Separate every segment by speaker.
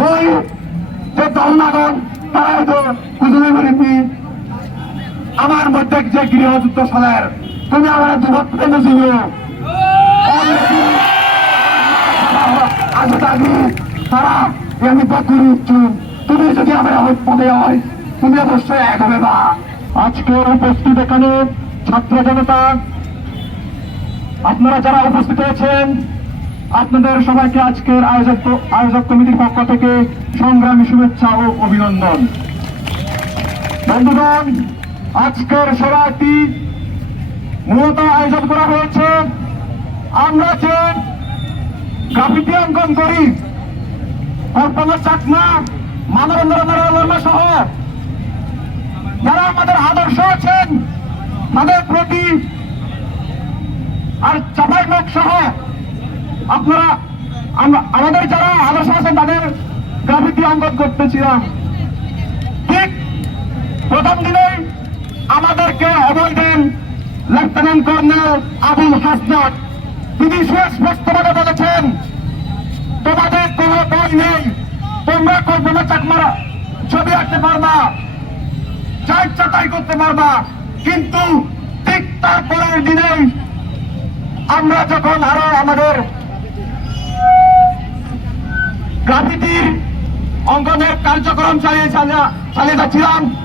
Speaker 1: ওই যে তারাই তো আমার মধ্যে যে গৃহযুদ্ধ সালের তুমি আমার যুবক কেন আজ তারা আমি বকুরি তুমি যদি আমার পদে হয়, তুমি অবশ্যই এক হবে। বা আজকের উপস্থিত এখানে ছাত্র জনতা আপনারা যারা উপস্থিত হয়েছেন আপনাদের সবাইকে আজকের আয়োজক আয়োজক কমিটির পক্ষ থেকে সংগ্রামী শুভেচ্ছা ও অভিনন্দন। বন্ধুগণ, আজকের সভাটি মূলত আয়োজন করা হয়েছে। আমরা যে গ্রাফিতি অঙ্কন করি, কল্পনা চাকমা, মানবেন্দ্র নারায়ণ সহ যারা আমাদের আদর্শ আছেন, তাদের প্রতি আর চাপাই লোক সহ আপনারা আমাদের যারা আদর্শ আছেন, তাদের গ্রাফিতি অঙ্কন করতেছিলাম। ঠিক প্রথম দিনেই আমাদেরকে অভয় দেন লেফটেন্যান্ট কর্নেল আবুল হাসনাত, তিনি সুস্পষ্টভাবে বলেছেন, তোমাদের কোনো দল নেই। তোমরা কল্পনা চাকমারা ছবি আঁকতে পারবা যা ইচ্ছা তাই করতে পারবা। কিন্তু ঠিক তার পরের দিনেই আমরা যখন আরও আমাদের গ্রাফিতির অঙ্কনের কার্যক্রম চালিয়ে চালিয়ে যাচ্ছিলাম।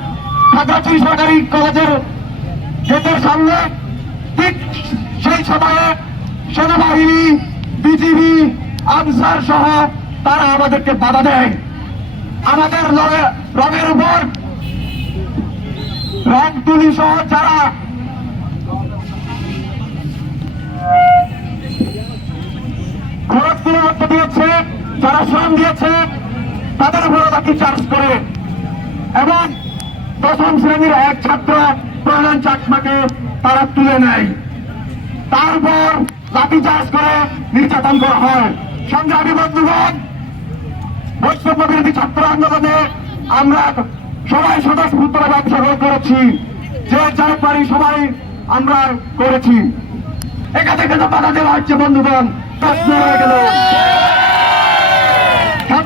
Speaker 1: খাগড়াছড়ি সরকারি কলেজের গেটের সামনে। ঠিক সেই সময়ে সেনাবাহিনী, বিজিবি, আনসার সহ তারা আমাদেরকে বাধা দেয়। আমাদের রঙে- রঙের উপর রং তুলি সহ যারা খরচগুলো মধ্যে দিয়েছে যারা শ্রম দিয়েছে, তাদের উপরে বাকি চার্জ করে এবং দশম শ্রেণির এক ছাত্র প্রধান চাকমাকে তারা তুলে নেয়। তারপর লাঠি চার্জ করে নির্যাতন করা হয়। সংগ্রামী বন্ধুগণ বৈষম্য বিরোধী ছাত্র আন্দোলনে আমরা সবাই স্বতঃস্ফূর্তভাবে অংশগ্রহণ করেছি। যে যার পারি সবাই আমরা করেছি। এখানে কেন বাধা দেওয়া হচ্ছে, বন্ধুগণ। প্রশ্ন হয়ে গেল।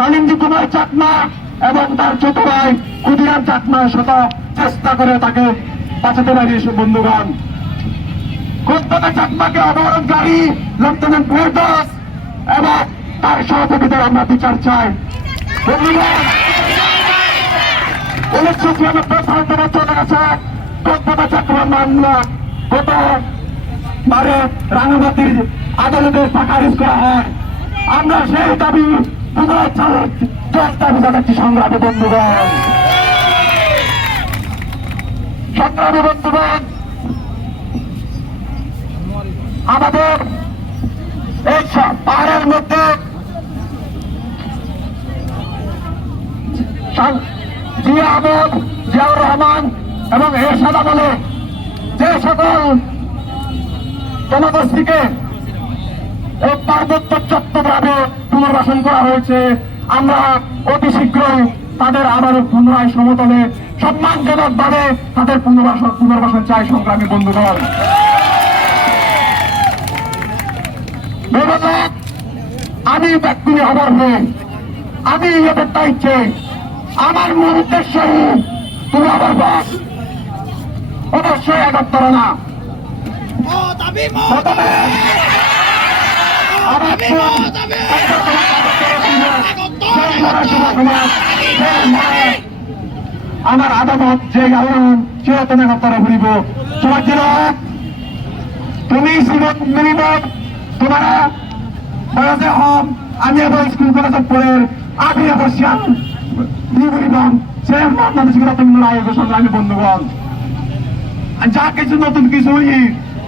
Speaker 1: কালিন্দী কুমার চাকমা এবং তার ছোট ভাই ক্ষুদিরাম চাকমা শত চেষ্টা করে তাকে বাঁচাতে পারি বন্ধুগণ। কলকাতা চাকমাকে অবরোধকারী লেফটেন্যান্ট ফেরদোস এবং তার সহযোগীদের আমরা বিচার চাই। বন্ধুগণ, উনিশশো ছিয়ানব্বই সাল থেকে চলে গেছে কলকাতা চাকমা মামলা গত বারে রাঙামাটির আদালতের ফাঁকারিজ করা হয়। আমরা সেই দাবি সংগ্রামী বন্ধুগণ আমাদের এই পাহাড়ের মধ্যে জিয়া আহমদ জিয়াউর রহমান এবং এরশাদ আমলে যে সকল জনগোষ্ঠীকে পার্বত্য চট্টগ্রামে পুনর্বাসন করা হয়েছে। আমরা অতি শীঘ্রই তাদের আবারও পুনরায় সমতলে সম্মানজনক ভাবে তাদের পুনর্বাসন পুনর্বাসন চাই সংগ্রামী বন্ধুগণ। আমি ব্যক্তি হবার নেই। আমি এদের দায়িত্বে আমার মূল উদ্দেশ্য তুমি আমার বস। অবশ্যই একাত্তর না
Speaker 2: মত আমি মত
Speaker 1: প্রথমে আমার আদালত যে আলোড়ন চিরতনে হত্যারা ভরিব সমাজ ছিল তুমি জীবন মিলিব তোমারা বয়সে হম আমি এবার স্কুল কলেজত পড়ে আমি সে বাংলাদেশগুলো তুমি সংগ্রামী বন্ধুগণ। যা কিছু নতুন কিছু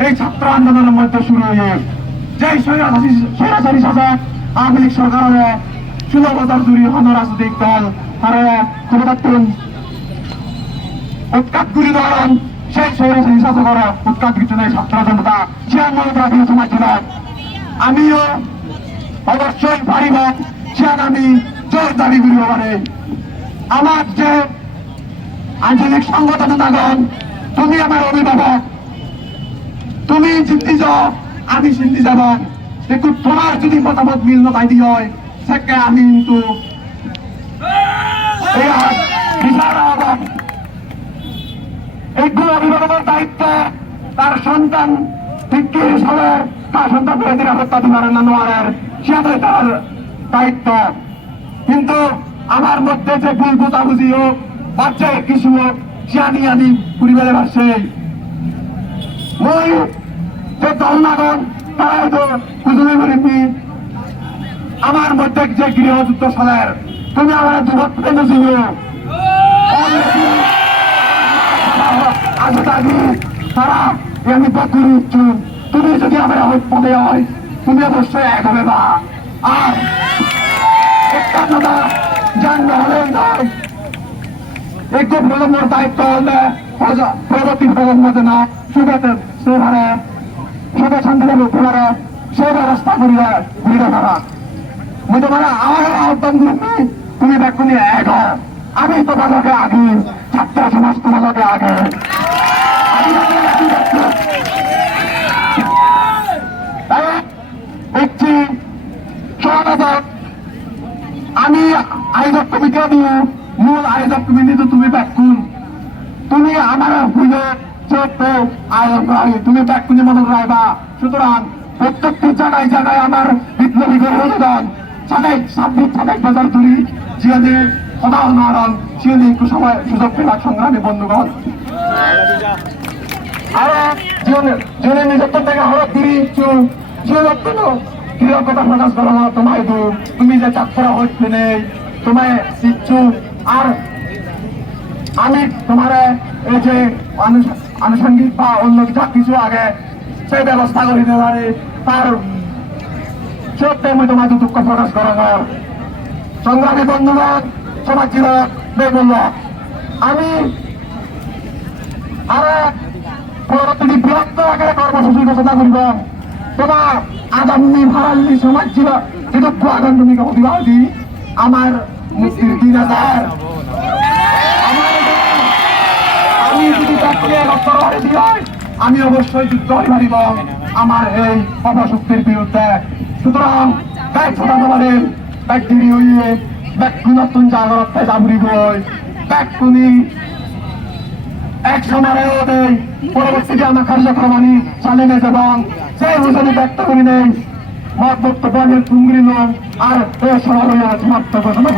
Speaker 1: এই ছাত্র আন্দোলনের মধ্যে শুরু হয়ে যে স্বৈরাচারী স্বৈরাচারী শাসক আওয়ামী লীগ সরকারের ষোলো বছর জুড়ি হন রাজনৈতিক দল তারা ক্ষমতাত্মন উৎকাত গুলি ধরন। সেই শহরে হিংসা করা উৎকাত নেই ছাত্র জনতা ছিয়ান্ন জাতীয় সমাজ ছিল আমিও অবশ্যই পারিবার সেন আমি জোর দাবি করি পারে আমার যে আঞ্চলিক সংগঠন, নাগন, তুমি আমার অভিভাবক। তুমি জিন্দি আমি সিন্ধি যাব। কিন্তু তোমার যদি মতামত মিল নপাইদি হয়। সেকে আমি কিন্তু অভিভাবকের দায়িত্ব তার সন্তান সালে তার সন্তান দিবার নোয়ারের সেটাই তার দায়িত্ব। কিন্তু আমার মধ্যে যে ভুল বোঝাবুঝি হোক কিছু হোক সিয়ানি আনি পরিবারে ভাসছে মই যে দলনাগন তারাই তো কুজুমি করিবি আমার মধ্যে যে গৃহযুদ্ধ সালের তুমি আমার প্রেম ছিল আজ দাবি তারা আমি বকুল ইচ্ছুক তুমি যদি আমার পদে হয় তুমি অবশ্যই এক হবে বা। আর একান্নটা যান হলে নয়। একটু প্রজন্মর দায়িত্ব হলে প্রগতি প্রজন্মতে না সুখেতে সেভাবে সুখে শান্তিভাবে উপহারে সেই ব্যবস্থা করিলে ঘুরিতে পারা মই তোমার আমার আহ্বান করছি তুমি দেখুনি এক। আমি তোমাদেরকে আগে, ছাত্র সমাজ তোমাদেরকে আগে। দেখছি। তাই আমি আয়োজক কমিটি দিয়ে মূল আয়োজক কমিটি তুমি দেখুন তুমি আমার পুজো তুমি ব্যাকুনি মনে রাখবা সুতরাং প্রত্যেকটি আমার বিপ্লবী অনুদান সাতাইশ বছর ধরে জিয়ানি একটু সময় সুযোগ পেলাম সংগ্রামী বন্ধুগণ। আরও জীবনে জীবনে নিজত্ব থেকে হরফ দিবি কৃতজ্ঞতা প্রকাশ তোমায় দু। তুমি যে চাকরা হচ্ছে নেই, তোমায় ইচ্ছু আর আমি তোমার এই যে আনুষ- আনুষঙ্গিক বা অন্য যা কিছু আগে সেই ব্যবস্থা করে দিতে পারি, তার সত্যি আমি তোমাকে দুঃখ প্রকাশ করা হয় সংগ্রামী বন্ধুগণ সমাজ ছিল বেগুল্য আমি আর পরবর্তী বৃহত্তর আকারে কর্মসূচি ঘোষণা করব। তোমার আগামী ভারাল্লি সমাজ বিদগ্ধ আগাম তুমি অভিবাদী আমার মুক্তির দিন হাজার আমার আমি আমি অবশ্যই যুদ্ধ হয়ে পারিব আমার এই অপশক্তির বিরুদ্ধে। সুতরাং ব্যাগ ছোটা তোমাদের ব্যাগ হইয়ে জাগরত পরবর্তীতে আমরা এবং সেই ব্যক্ত করি নেই। আর সমাপ্ত ঘোষণা